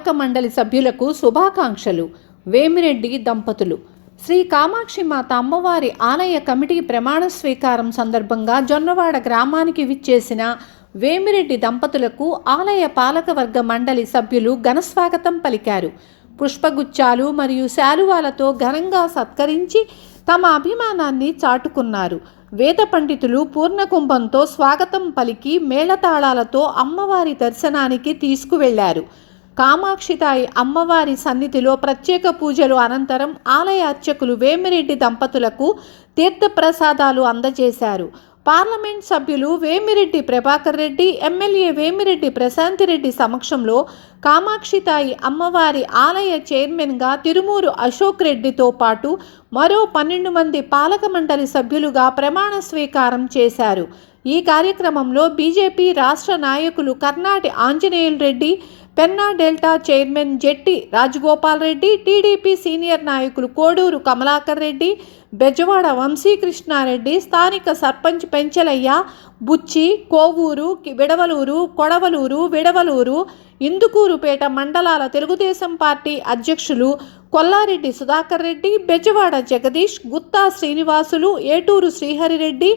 పాలక మండలి సభ్యులకు శుభాకాంక్షలు. వేమిరెడ్డి దంపతులు. శ్రీ కామాక్షి మాత అమ్మవారి ఆలయ కమిటీ ప్రమాణ స్వీకారం సందర్భంగా జొన్నవాడ గ్రామానికి విచ్చేసిన వేమిరెడ్డి దంపతులకు ఆలయ పాలకవర్గ మండలి సభ్యులు ఘనస్వాగతం పలికారు. పుష్పగుచ్చాలు మరియు శాలువాలతో ఘనంగా సత్కరించి తమ అభిమానాన్ని చాటుకున్నారు. వేద పండితులు పూర్ణకుంభంతో స్వాగతం పలికి మేళతాళాలతో అమ్మవారి దర్శనానికి తీసుకువెళ్లారు. కామాక్షితాయి అమ్మవారి సన్నిధిలో ప్రత్యేక పూజలు అనంతరం ఆలయ అర్చకులు వేమిరెడ్డి దంపతులకు తీర్థప్రసాదాలు అందజేశారు. పార్లమెంట్ సభ్యులు వేమిరెడ్డి ప్రభాకర్ రెడ్డి, ఎమ్మెల్యే వేమిరెడ్డి ప్రశాంతిరెడ్డి సమక్షంలో కామాక్షితాయి అమ్మవారి ఆలయ చైర్మన్గా తిరుమూరు అశోక్ రెడ్డితో పాటు మరో 12 మంది పాలక మండలి సభ్యులుగా ప్రమాణ స్వీకారం చేశారు. ఈ కార్యక్రమంలో బీజేపీ రాష్ట్ర నాయకులు కర్నాటి ఆంజనేయులు రెడ్డి, పెన్నా డెల్టా చైర్మన్ జెట్టి రాజగోపాల్ రెడ్డి, టీడీపీ సీనియర్ నాయకులు కోడూరు కమలాకర్ రెడ్డి, బెజవాడ వంశీకృష్ణారెడ్డి, స్థానిక సర్పంచ్ పెంచలయ్య, బుచ్చి, కోవూరు, విడవలూరు, కొడవలూరు, విడవలూరు, ఇందుకూరుపేట మండలాల తెలుగుదేశం పార్టీ అధ్యక్షులు కొల్లారెడ్డి సుధాకర్ రెడ్డి, బెజవాడ జగదీష్, గుత్తా శ్రీనివాసులు, ఏటూరు శ్రీహరిరెడ్డి,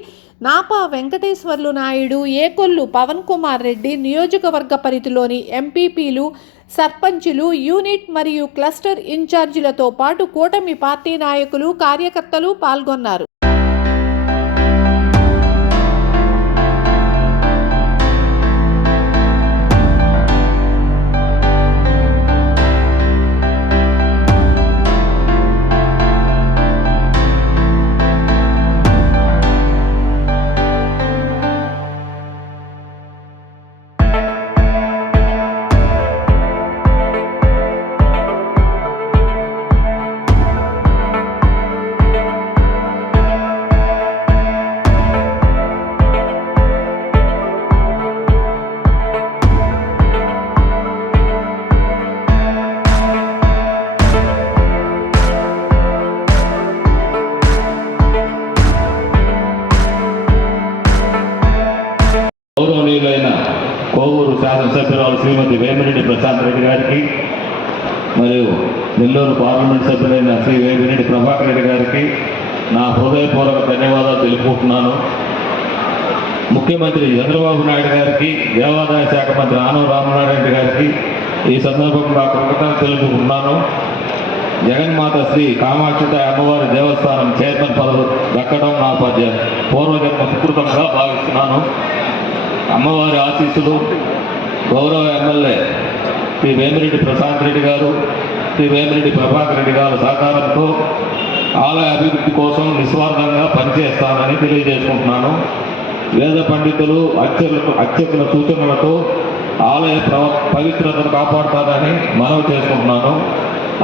నాపా వెంకటేశ్వర్లు నాయుడు, ఏకొల్లు పవన్ కుమార్ రెడ్డి, నియోజకవర్గ పరిధిలోని ఎంపీపీలు, సర్పంచులు, యూనిట్ మరియు క్లస్టర్ ఇన్ఛార్జీలతో పాటు కూటమి పార్టీ నాయకులు, కార్యకర్తలు పాల్గొన్నారు. గౌరవనీయులైన కోవూరు శాసనసభ్యురాలు శ్రీమతి వేమిరెడ్డి ప్రశాంతిరెడ్డి గారికి, మరియు నెల్లూరు పార్లమెంట్ సభ్యులైన శ్రీ వేమిరెడ్డి ప్రభాకర్ రెడ్డి గారికి నా హృదయపూర్వక ధన్యవాదాలు తెలుపుకుంటున్నాను. ముఖ్యమంత్రి చంద్రబాబు నాయుడు గారికి, దేవాదాయ శాఖ మంత్రి ఆనవ రామనారాయణ గారికి ఈ సందర్భంగా కృతజ్ఞతలు తెలుపుకుంటున్నాను. జగన్మాత శ్రీ కామాక్షితాయి అమ్మవారి దేవస్థానం చైర్మన్ పదవి దక్కడం నా పూర్వజన్మ సుకృతంగా భావిస్తున్నాను. అమ్మవారి ఆశీస్సులు గౌరవ ఎమ్మెల్యే శ్రీ వేమిరెడ్డి ప్రశాంత్ రెడ్డి గారు, శ్రీ వేమిరెడ్డి ప్రభాకర్ రెడ్డి గారి సహకారంతో ఆలయ అభివృద్ధి కోసం నిస్వార్థంగా పనిచేస్తానని తెలియజేసుకుంటున్నాను. వేద పండితులు, అర్చకుల సూచనలతో ఆలయ పవిత్రతను కాపాడుతానని మనవి చేసుకుంటున్నాను.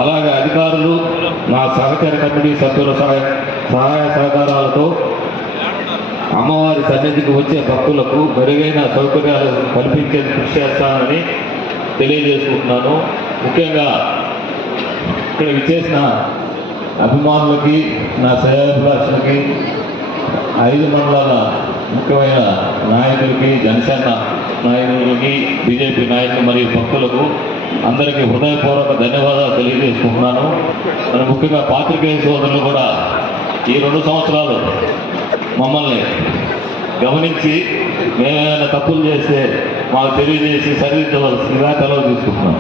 అలాగే అధికారులు, నా సహచర కమిటీ సభ్యుల సహాయ సహకారాలతో అమ్మవారి సన్నిధికి వచ్చే భక్తులకు మెరుగైన సౌకర్యాలు కల్పించేందుకు కృషి చేస్తానని తెలియజేసుకుంటున్నాను. ముఖ్యంగా ఇక్కడ విచ్చేసిన అభిమానులకి, నా శ్రేయోభిలాషులకి, 5 మండలాల ముఖ్యమైన నాయకులకి, జనసేన నాయకులకి, బీజేపీ నాయకులు మరియు భక్తులకు అందరికీ హృదయపూర్వక ధన్యవాదాలు తెలియజేసుకుంటున్నాను. మరి ముఖ్యంగా పాత్రికేయ సోదరులు కూడా ఈ 2 సంవత్సరాలు మమ్మల్ని గమనించి మేమేమైనా తప్పులు చేస్తే మాకు తెలియజేసి సరిదిద్దవలసిందిగా సెలవు తీసుకుంటున్నాం.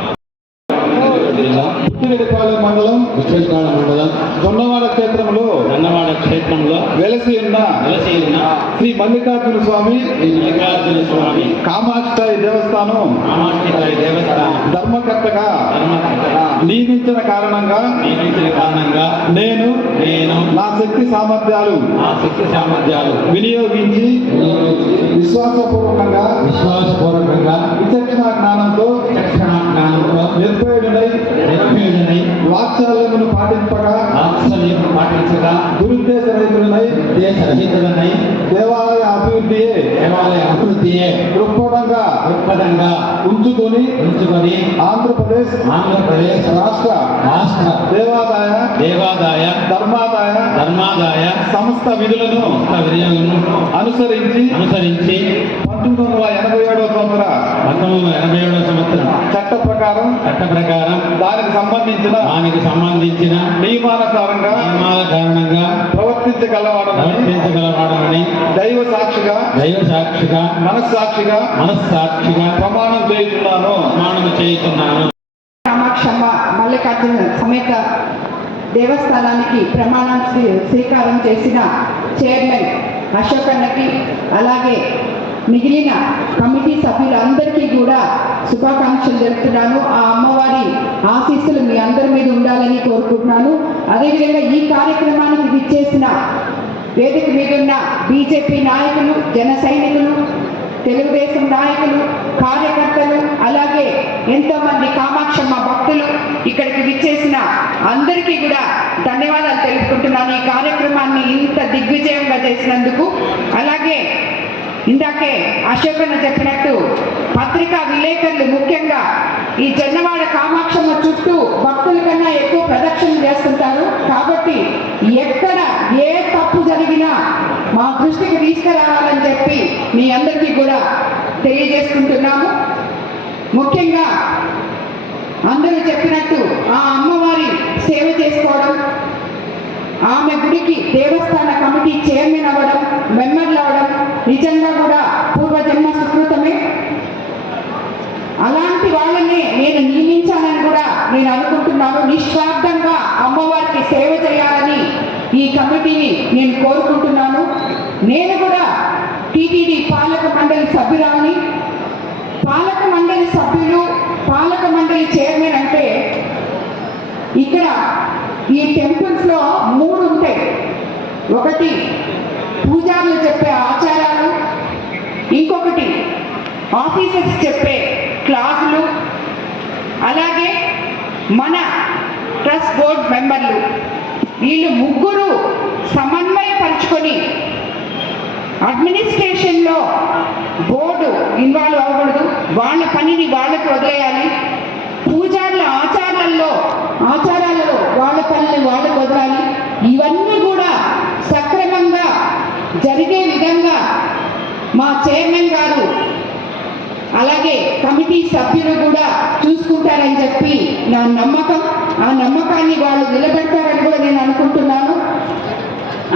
పుట్టిరెడ్డిపాలెం మండలం, విశ్వేశ్వరాల మండలం, జొన్నవాడ క్షేత్రంలో వెలసి ఉన్న శ్రీ మల్లికార్జున స్వామి కామాక్షితాయి దేవస్థానం ధర్మకర్తగా నియమించిన కారణంగా నేను నా శక్తి సామర్థ్యాలు వినియోగించి విశ్వాసపూర్వకంగా విచక్షణ జ్ఞానంతో నిర్భయుడై వాత్సల్యమును పాటించగా దురుద్దేశ రహితులనై దేవాలయ అభివృద్ధియే దృక్పథంగా ఉంచుకొని ఆంధ్రప్రదేశ్ రాష్ట్ర దేవాదాయ ధర్మాదాయ సంస్థ విధులను అనుసరించి 1987వ సంవత్సరం చట్టపట్ట ప్రకారం దానికి సంబంధించిన నియమానుసారంగా కారణంగా ప్రవర్తించగలవాడని దైవ సాక్షిగా మనస్సాక్షిగా ప్రమాణం చేయుచున్నాను. కామాక్షమ్మ మల్లికార్జున సమేత దేవస్థానానికి ప్రమాణం స్వీకారం చేసిన చైర్మన్ అశోక్ అన్నకి, అలాగే మిగిలిన కమిటీ సభ్యులందరికీ కూడా శుభాకాంక్షలు జరుపుతున్నాను. ఆ అమ్మవారి ఆశీస్సులు మీ అందరి మీద ఉండాలని కోరుకుంటున్నాను. అదేవిధంగా ఈ కార్యక్రమానికి విచ్చేసిన వేదిక మీద ఉన్న బీజేపీ నాయకులు, జన సైనికులు, తెలుగుదేశం నాయకులు, కార్యకర్తలు, అలాగే ఎంతోమంది కామాక్షమ్మ భక్తులు ఇక్కడికి విచ్చేసిన అందరికీ కూడా ధన్యవాదాలు తెలుపుకుంటున్నాను ఈ కార్యక్రమాన్ని ఇంత దిగ్విజయంగా చేసినందుకు. అలాగే ఇందాకే అశోకన్న చెప్పినట్టు పత్రికా విలేకరులు ముఖ్యంగా ఈ జొన్నవాడ కామాక్షమ్మ చుట్టూ భక్తుల కన్నా ఎక్కువ ప్రదక్షిణ చేస్తుంటారు. కాబట్టి ఎక్కడ ఏ తప్పు జరిగినా మా దృష్టికి తీసుకురావాలని చెప్పి మీ అందరికీ కూడా తెలియజేసుకుంటున్నాము. ముఖ్యంగా అందరూ చెప్పినట్టు ఆ అమ్మవారి సేవ చేసుకోవడం, ఆమె గుడికి దేవస్థాన కమిటీ చైర్మన్ అవ్వడం, మెంబర్లు అవ్వడం నిజంగా కూడా పూర్వజన్మ సుకృతమే. అలాంటి వాళ్ళని నేను నియమించాలని కూడా నేను అనుకుంటున్నాను. నిస్వార్థంగా అమ్మవారికి సేవ చేయాలని ఈ కమిటీని నేను కోరుకుంటున్నాను. నేను కూడా టీటీడీ పాలక మండలి సభ్యురాలని. పాలక మండలి సభ్యులు, పాలక మండలి చైర్మన్ అంటే ఇక్కడ ఈ టెంపుల్స్లో 3 ఉంటాయి. ఒకటి పూజారులు చెప్పే ఆచారాలు, ఇంకొకటి ఆఫీసర్స్ చెప్పే క్లాసులు, అలాగే మన ట్రస్ట్ బోర్డ్ మెంబర్లు. వీళ్ళు ముగ్గురు సమన్వయపరుచుకొని అడ్మినిస్ట్రేషన్లో బోర్డు ఇన్వాల్వ్ అవ్వకూడదు, వాళ్ళ పనిని వాళ్ళకి వదిలేయాలి. పూజారుల ఆచారాలలో వాళ్ళ పనులు వాళ్ళకి వదలాలి. ఇవన్నీ కూడా సక్రమంగా జరిగే విధంగా మా చైర్మన్ గారు అలాగే కమిటీ సభ్యులు కూడా చూసుకుంటారని చెప్పి నా నమ్మకం. ఆ నమ్మకాన్ని వాళ్ళు నిలబెడతారని కూడా నేను అనుకుంటున్నాను.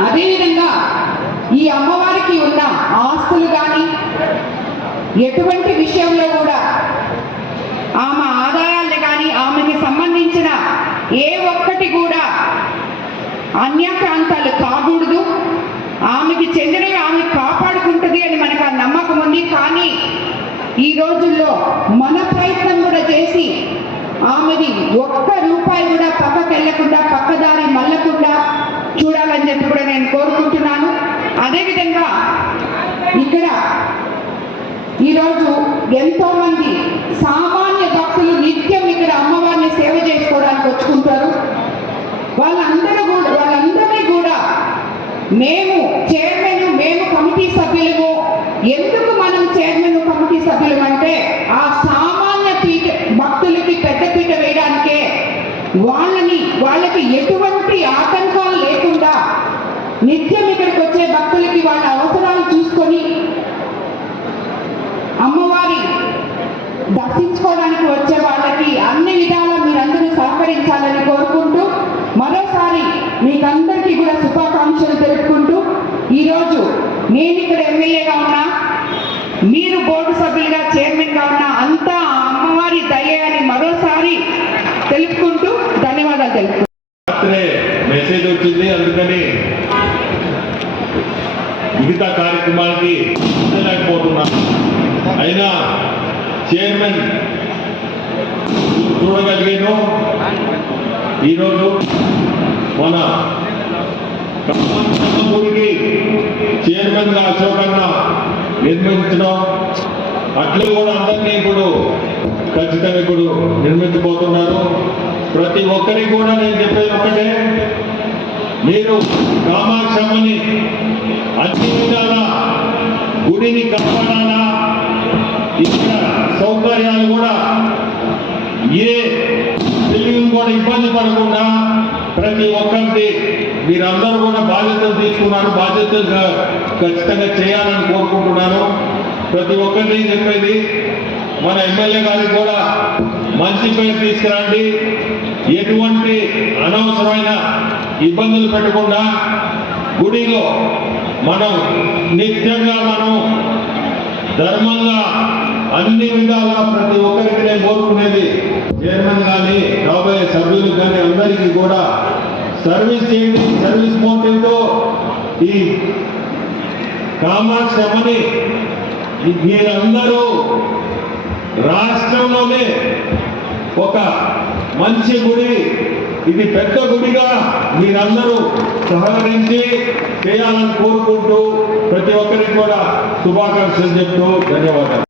అదేవిధంగా ఈ అమ్మవారికి ఉన్న ఆస్తులు కానీ ఎటువంటి విషయంలో కూడా ఆమె ఆదాయాన్ని కానీ ఆమెకి సంబంధించిన ఏ ఒక్కటి కూడా అన్య ప్రాంతాలు కాకూడదు. ఆమెకి చెందినవి ఆమె కాపాడుకుంటుంది అని మనకు ఆ నమ్మకం ఉంది. కానీ ఈ రోజుల్లో మన ప్రయత్నం కూడా చేసి ఆమెది ఒక్క రూపాయి కూడా పక్కకు వెళ్ళకుండా, పక్కదారి మళ్ళకుండా చూడాలని చెప్పి కూడా నేను కోరుకుంటున్నాను. అదేవిధంగా ఇక్కడ ఈరోజు ఎంతో మంది సామాన్య భక్తులు నిత్యం ఇక్కడ అమ్మవారిని సేవ చేసుకోవడానికి వచ్చుకుంటారు. వాళ్ళందరినీ కూడా మేము చైర్మన్, మేము కమిటీ సభ్యులము. ఎందుకు మనం చైర్మన్, కమిటీ సభ్యులం అంటే ఆ సామాన్య భక్తులకి పెద్దపీట వేయడానికే. వాళ్ళకి ఎటువంటి ఆటంకాలు లేకుండా నిత్యం ఇక్కడికి వచ్చే భక్తులకి వాళ్ళ అవసరాలు చూసుకొని అమ్మవారి దర్శించుకోవడానికి వచ్చే వాళ్ళకి అన్ని విధాలా మీరందరూ సహకరించాలని కోరుకుంటూ మరోసారి మీకందరికీ కూడా శుభాకాంక్షలు తెలుపుకుంటూ, ఈరోజు నేను ఇక్కడ ఎమ్మెల్యేగా ఉన్నా, మీరు బోర్డు సభ్యులుగా చైర్మన్గా ఉన్నా, అంతా అమ్మవారి దయ అని మరోసారి తెలుపుకుంటూ ధన్యవాదాలు తెలుపుకుంటాను. మెసేజ్ వచ్చింది, అందుకని మిగతా కార్యక్రమాలకి వెళ్ళలేకపోతున్నాను. అయినా చైర్మన్ చూడగలిగాను. ఈరోజు మన గుడికి చైర్మన్గా అశోకన్న నిర్మించడం, అట్లా కూడా అందరినీ ఇప్పుడు ఖచ్చితంగా ఇప్పుడు నిర్మించబోతున్నారు. ప్రతి ఒక్కరికి కూడా నేను చెప్పేది ఒకటే, మీరు కామాక్షమ్మని అన్ని విధాల గుడిని కాపాడాలా, ఇక్కడ సౌకర్యాలు కూడా ఏ తెలుగు కూడా ఇబ్బంది పడకుండా ప్రతి ఒక్కరిది మీరందరూ కూడా బాధ్యతలు తీసుకున్నారు. బాధ్యతలు ఖచ్చితంగా చేయాలని కోరుకుంటున్నాను. ప్రతి ఒక్కరిని చెప్పేది, మన ఎమ్మెల్యే గారికి కూడా మంచి పేరు తీసుకురండి. ఎటువంటి అనవసరమైన ఇబ్బందులు పెట్టకుండా గుడిలో మనం నిత్యంగా మనం ధర్మంగా అన్ని విధాలా ప్రతి ఒక్కరికి నేను కోరుకునేది చైర్మన్ కానీ రాబోయే సభ్యులు కానీ అందరికీ కూడా సర్వీస్ చేయండి. సర్వీస్ మోటివ్తో ఈ కామాక్షి అమ్మని మీరందరూ రాష్ట్రంలోనే ఒక మంచి గుడి, ఇది పెద్ద గుడిగా మీరందరూ సహకరించి చేయాలని కోరుకుంటూ ప్రతి ఒక్కరికి కూడా శుభాకాంక్షలు చెప్తూ ధన్యవాదాలు.